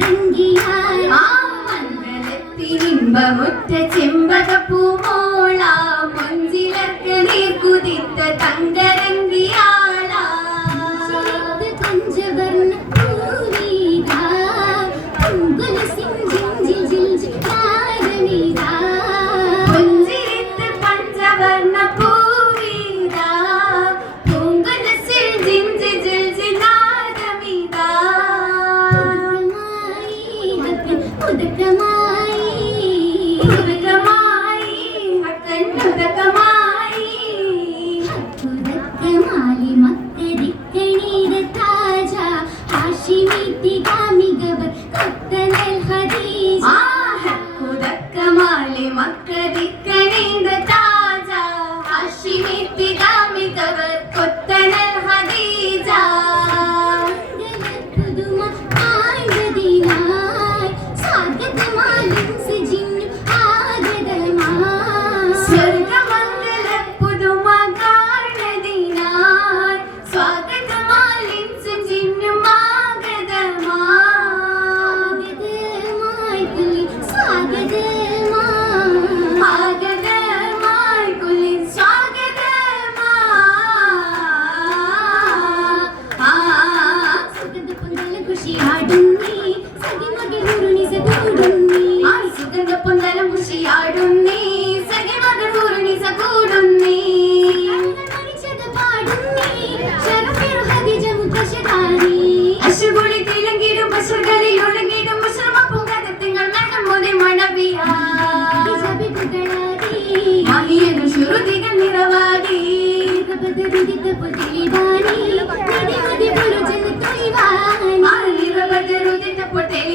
തങ്കരങ്കിയായി ആ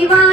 divine.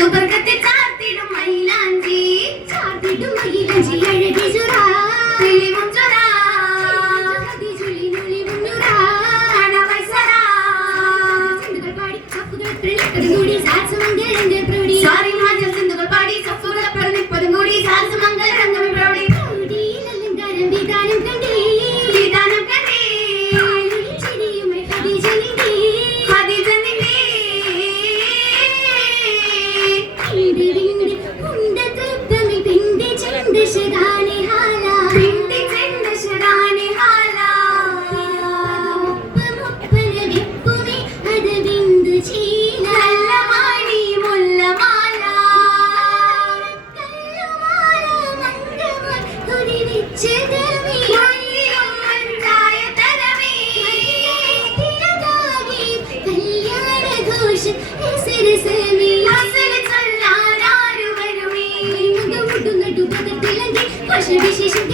Super কাতে വിശേഷം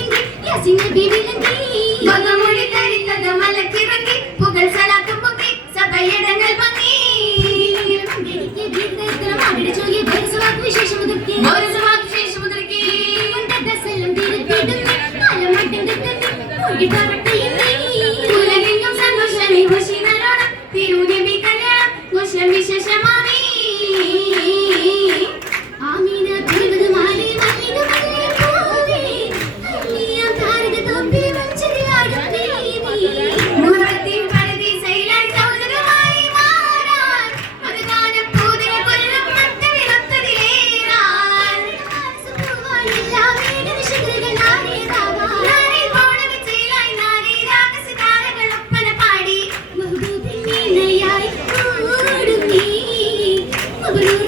Hallelujah.